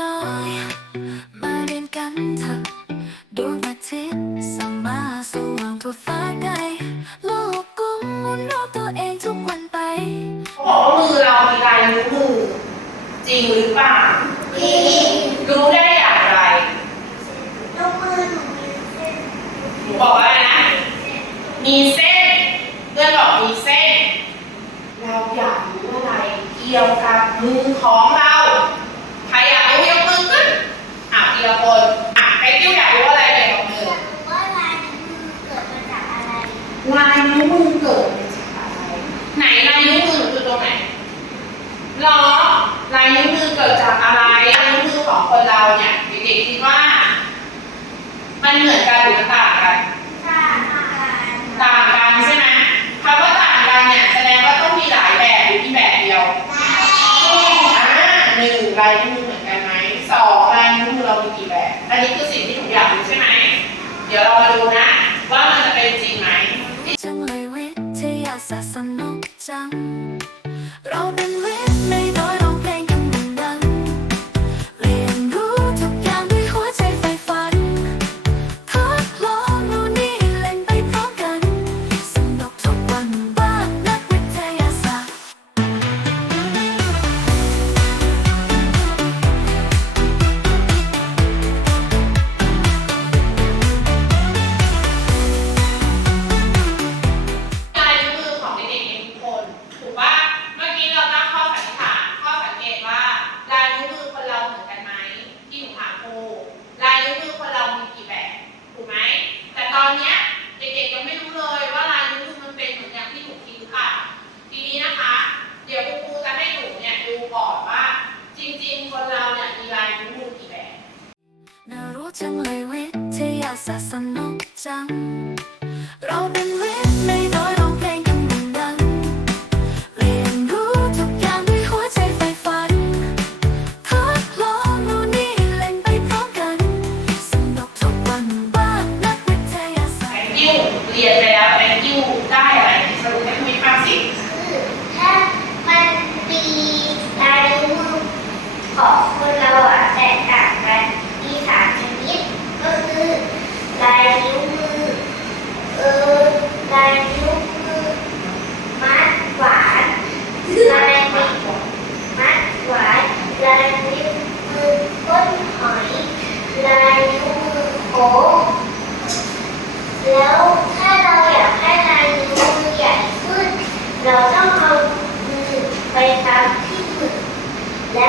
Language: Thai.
น้อย มาเรียนกันเถอะดวงอาทิตย์สมาสว่างทั่วฟ้าไกโลกกลมหมุนรอบตัวเองทุกวันไป บอกว่ามือเรามีลายนิ้วมือจริงหรือเปล่าจริงรู้ได้อย่างไรนิ้วมือหนูมีเส้นหนูบอกว่าอะไรนะ มีเส้นเพื่อนบอกมีเส้น เราอยากรู้อะไรเกี่ยวกับมือของเรา ลายนิ้วมือเกิดในสุดท้ไหนลายนิ้วมืออยู่ตรงไหนหรอลายนิ้วมือเกิดจากอะไรลายนิ้วมือของคนเราเนี่ยเด็กๆคิดว่า มันเหมือนกันหรือเปล่า สสนุกจัง เราเป็นวิ สะสนุกจัง เราเป็น โอ้แล้วถ้าเราอยากให้ลานมือใหญ่ขึ้น เราต้องเอาไปตาที่มือและ